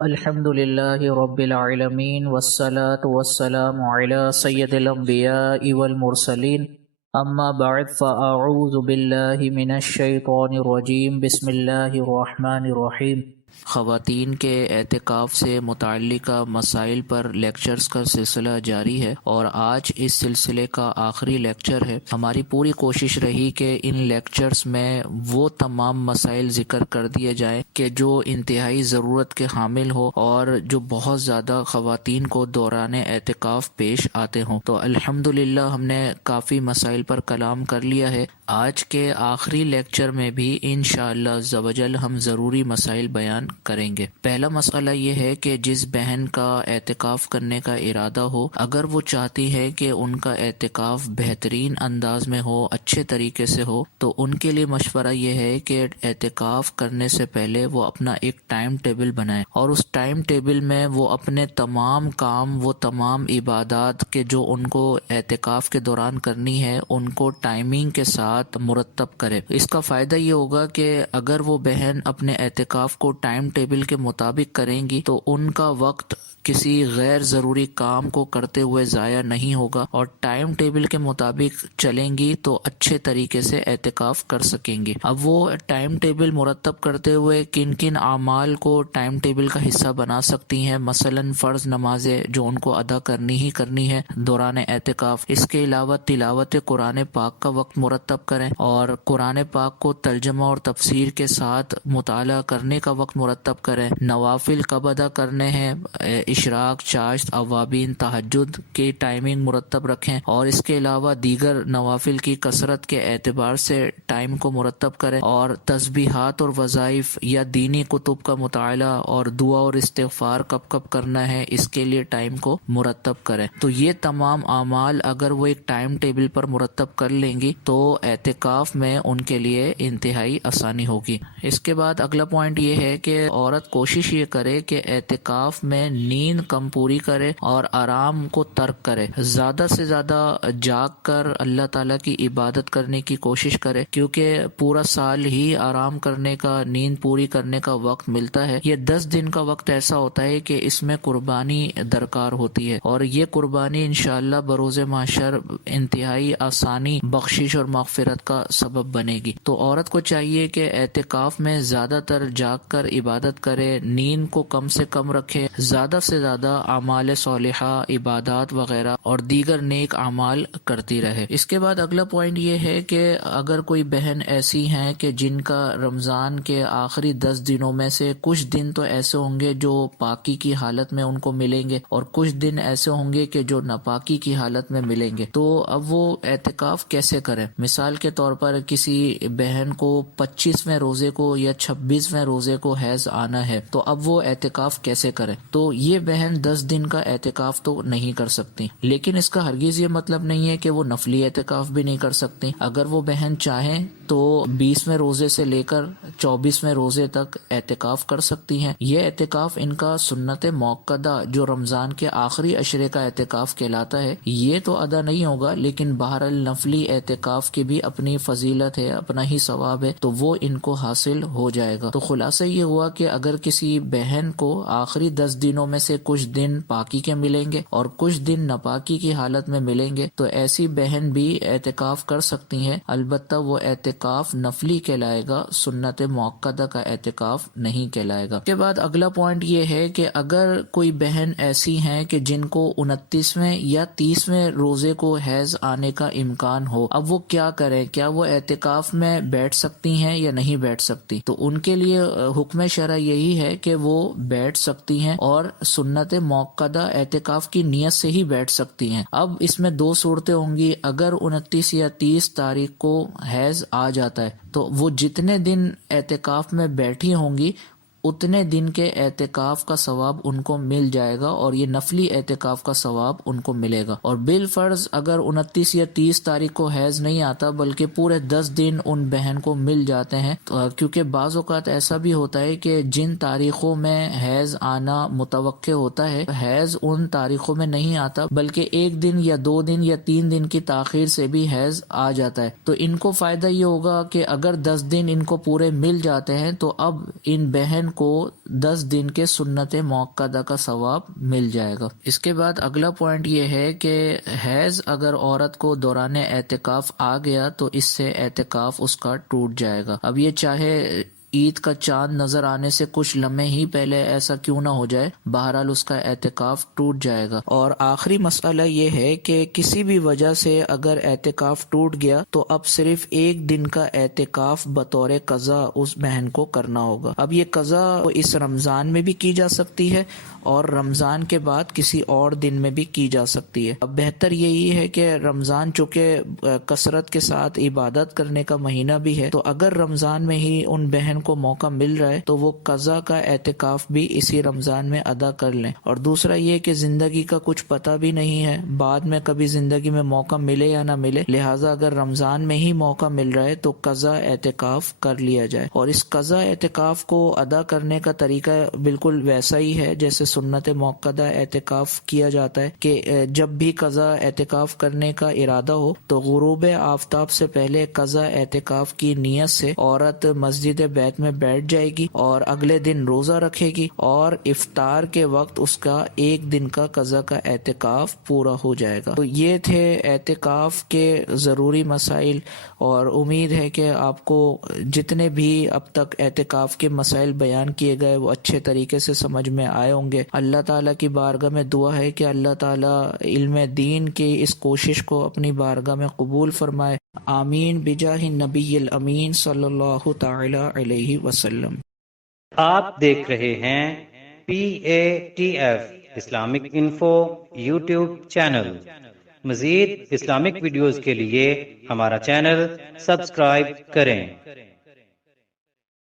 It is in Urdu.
الحمد لله رب العالمين والصلاة والسلام على سيد الأنبياء والمرسلين أما بعد فأعوذ بالله من الشيطان الرجيم بسم الله الرحمن الرحيم۔ خواتین کے اعتکاف سے متعلقہ مسائل پر لیکچرز کا سلسلہ جاری ہے اور آج اس سلسلے کا آخری لیکچر ہے۔ ہماری پوری کوشش رہی کہ ان لیکچرز میں وہ تمام مسائل ذکر کر دیے جائیں کہ جو انتہائی ضرورت کے حامل ہو اور جو بہت زیادہ خواتین کو دوران اعتکاف پیش آتے ہوں۔ تو الحمدللہ ہم نے کافی مسائل پر کلام کر لیا ہے۔ آج کے آخری لیکچر میں بھی انشاءاللہ عز و جل ہم ضروری مسائل بیان کریں گے۔ پہلا مسئلہ یہ ہے کہ جس بہن کا اعتکاف کرنے کا ارادہ ہو، اگر وہ چاہتی ہے کہ ان کا اعتکاف بہترین انداز میں ہو، اچھے طریقے سے ہو، تو ان کے لیے مشورہ یہ ہے کہ اعتکاف کرنے سے پہلے وہ اپنا ایک ٹائم ٹیبل بنائیں اور اس ٹائم ٹیبل میں وہ اپنے تمام کام، وہ تمام عبادات کے جو ان کو اعتکاف کے دوران کرنی ہے، ان کو ٹائمنگ کے ساتھ مرتب کرے۔ اس کا فائدہ یہ ہوگا کہ اگر وہ بہن اپنے اعتکاف کو ٹائم ٹیبل کے مطابق کریں گی تو ان کا وقت کسی غیر ضروری کام کو کرتے ہوئے ضائع نہیں ہوگا، اور ٹائم ٹیبل کے مطابق چلیں گی تو اچھے طریقے سے اعتکاف کر سکیں گی۔ اب وہ ٹائم ٹیبل مرتب کرتے ہوئے کن کن اعمال کو ٹائم ٹیبل کا حصہ بنا سکتی ہیں، مثلا فرض نمازیں جو ان کو ادا کرنی ہی کرنی ہے دوران اعتکاف۔ اس کے علاوہ تلاوت قرآن پاک کا وقت مرتب کریں اور قرآن پاک کو ترجمہ اور تفسیر کے ساتھ مطالعہ کرنے کا وقت مرتب کریں۔ نوافل کب ادا کرنے ہیں، اشراق، چاشت، اوابین، تہجد کی ٹائمنگ مرتب رکھیں، اور اس کے علاوہ دیگر نوافل کی کثرت کے اعتبار سے ٹائم کو مرتب کریں، اور تسبیحات اور وظائف یا دینی کتب کا مطالعہ اور دعا اور استغفار کب کب کرنا ہے، اس کے لیے ٹائم کو مرتب کریں۔ تو یہ تمام اعمال اگر وہ ایک ٹائم ٹیبل پر مرتب کر لیں گی تو اعتکاف میں ان کے لیے انتہائی آسانی ہوگی۔ اس کے بعد اگلا پوائنٹ یہ ہے کہ عورت کوشش یہ کرے کہ اعتکاف میں نیند کم پوری کرے اور آرام کو ترک کرے، زیادہ سے زیادہ جاگ کر اللہ تعالیٰ کی عبادت کرنے کی کوشش کرے، کیونکہ پورا سال ہی آرام کرنے کا، نیند پوری کرنے کا وقت ملتا ہے۔ یہ 10 دن کا وقت ایسا ہوتا ہے کہ اس میں قربانی درکار ہوتی ہے، اور یہ قربانی انشاءاللہ بروز محشر انتہائی آسانی، بخشش اور مغفرت کا سبب بنے گی۔ تو عورت کو چاہیے کہ اعتکاف میں زیادہ تر جاگ کر عبادت کرے، نیند کو کم سے کم رکھے، زیادہ سے زیادہ اعمال صالحہ، عبادات وغیرہ اور دیگر نیک اعمال کرتی رہے۔ اس کے بعد اگلا پوائنٹ یہ ہے کہ اگر کوئی بہن ایسی ہیں کہ جن کا رمضان کے آخری 10 دنوں میں سے کچھ دن تو ایسے ہوں گے جو پاکی کی حالت میں ان کو ملیں گے، اور کچھ دن ایسے ہوں گے کہ جو ناپاکی کی حالت میں ملیں گے، تو اب وہ اعتکاف کیسے کریں؟ مثال کے طور پر کسی بہن کو 25ویں روزے کو یا 26ویں روزے کو حیض آنا ہے، تو اب وہ اعتکاف کیسے کریں؟ تو یہ بہن 10 دن کا اعتکاف تو نہیں کر سکتی، لیکن اس کا ہرگز یہ مطلب نہیں ہے کہ وہ نفلی اعتکاف بھی نہیں کر سکتی۔ اگر وہ بہن چاہیں تو 20ویں روزے سے لے کر 24ویں روزے تک اعتکاف کر سکتی ہیں۔ یہ اعتکاف ان کا سنت موقدہ جو رمضان کے آخری عشرے کا اعتکاف کہلاتا ہے، یہ تو ادا نہیں ہوگا، لیکن بہرحال نفلی اعتکاف کی بھی اپنی فضیلت ہے، اپنا ہی ثواب ہے، تو وہ ان کو حاصل ہو جائے گا۔ تو خلاصہ یہ ہوا کہ اگر کسی بہن کو آخری 10 دنوں میں سے کچھ دن پاکی کے ملیں گے اور کچھ دن ناپاکی کی حالت میں ملیں گے تو ایسی بہن بھی اعتکاف کر سکتی ہیں، البتہ وہ اعتکاف نفلی کہلائے گا، سنت موقدہ کا اعتکاف نہیں کہلائے گا۔ اس کے بعد اگلا پوائنٹ یہ ہے کہ اگر کوئی بہن ایسی ہیں کہ جن کو 29ویں یا 30ویں روزے کو حیض آنے کا امکان ہو، اب وہ کیا کریں؟ کیا وہ اعتکاف میں بیٹھ سکتی ہیں یا نہیں بیٹھ سکتی؟ تو ان کے لیے حکم شرع یہی ہے کہ وہ بیٹھ سکتی ہیں اور سنت موقدہ اعتکاف کی نیت سے ہی بیٹھ سکتی ہیں۔ اب اس میں 2 صورتیں ہوں گی۔ اگر 29 یا 30 تاریخ کو حیض آ جاتا ہے تو وہ جتنے دن اعتکاف میں بیٹھی ہوں گی اتنے دن کے اعتکاف کا ثواب ان کو مل جائے گا، اور یہ نفلی اعتکاف کا ثواب ان کو ملے گا۔ اور بالفرض اگر 29 یا 30 تاریخ کو حیض نہیں آتا بلکہ پورے 10 دن ان بہن کو مل جاتے ہیں، کیونکہ بعض اوقات ایسا بھی ہوتا ہے کہ جن تاریخوں میں حیض آنا متوقع ہوتا ہے، حیض ان تاریخوں میں نہیں آتا بلکہ 1 دن یا 2 دن یا 3 دن کی تاخیر سے بھی حیض آ جاتا ہے۔ تو ان کو فائدہ یہ ہوگا کہ اگر 10 دن ان کو پورے مل جاتے ہیں تو اب ان بہن کو 10 دن کے سنت موقدہ کا ثواب مل جائے گا۔ اس کے بعد اگلا پوائنٹ یہ ہے کہ حیض اگر عورت کو دوران اعتکاف آ گیا تو اس سے اعتکاف اس کا ٹوٹ جائے گا۔ اب یہ چاہے عید کا چاند نظر آنے سے کچھ لمحے ہی پہلے ایسا کیوں نہ ہو جائے، بہرحال اس کا اعتکاف ٹوٹ جائے گا۔ اور آخری مسئلہ یہ ہے کہ کسی بھی وجہ سے اگر اعتکاف ٹوٹ گیا تو اب صرف ایک دن کا اعتکاف بطور قضا اس بہن کو کرنا ہوگا۔ اب یہ قضا اس رمضان میں بھی کی جا سکتی ہے اور رمضان کے بعد کسی اور دن میں بھی کی جا سکتی ہے۔ اب بہتر یہی ہے کہ رمضان چونکہ کثرت کے ساتھ عبادت کرنے کا مہینہ بھی ہے، تو اگر رمضان میں ہی ان بہن کو موقع مل رہا ہے تو وہ قضا کا اعتکاف بھی اسی رمضان میں ادا کر لیں۔ اور دوسرا یہ کہ زندگی کا کچھ پتہ بھی نہیں ہے، بعد میں کبھی زندگی میں موقع ملے یا نہ ملے، لہٰذا اگر رمضان میں ہی موقع مل رہا ہے تو قضا اعتکاف کر لیا جائے۔ اور اس قضا اعتکاف کو ادا کرنے کا طریقہ بالکل ویسا ہی ہے جیسے سنت موقدہ اعتکاف کیا جاتا ہے کہ جب بھی قضا اعتکاف کرنے کا ارادہ ہو تو غروب آفتاب سے پہلے قضا اعتکاف کی نیت سے عورت مسجد بیت میں بیٹھ جائے گی اور اگلے دن روزہ رکھے گی اور افطار کے وقت اس کا ایک دن کا قضا کا اعتکاف پورا ہو جائے گا۔ تو یہ تھے اعتکاف کے ضروری مسائل، اور امید ہے کہ آپ کو جتنے بھی اب تک اعتکاف کے مسائل بیان کیے گئے وہ اچھے طریقے سے سمجھ میں آئے ہوں گے۔ اللہ تعالیٰ کی بارگاہ میں دعا ہے کہ اللہ تعالیٰ علم دین کی اس کوشش کو اپنی بارگاہ میں قبول فرمائے، آمین بجاہ النبی الامین صلی اللہ تعالی علیہ وسلم۔ آپ دیکھ رہے ہیں PATF Islamic info YouTube channel. مزید اسلامک ویڈیوز کے لیے ہمارا چینل سبسکرائب کریں۔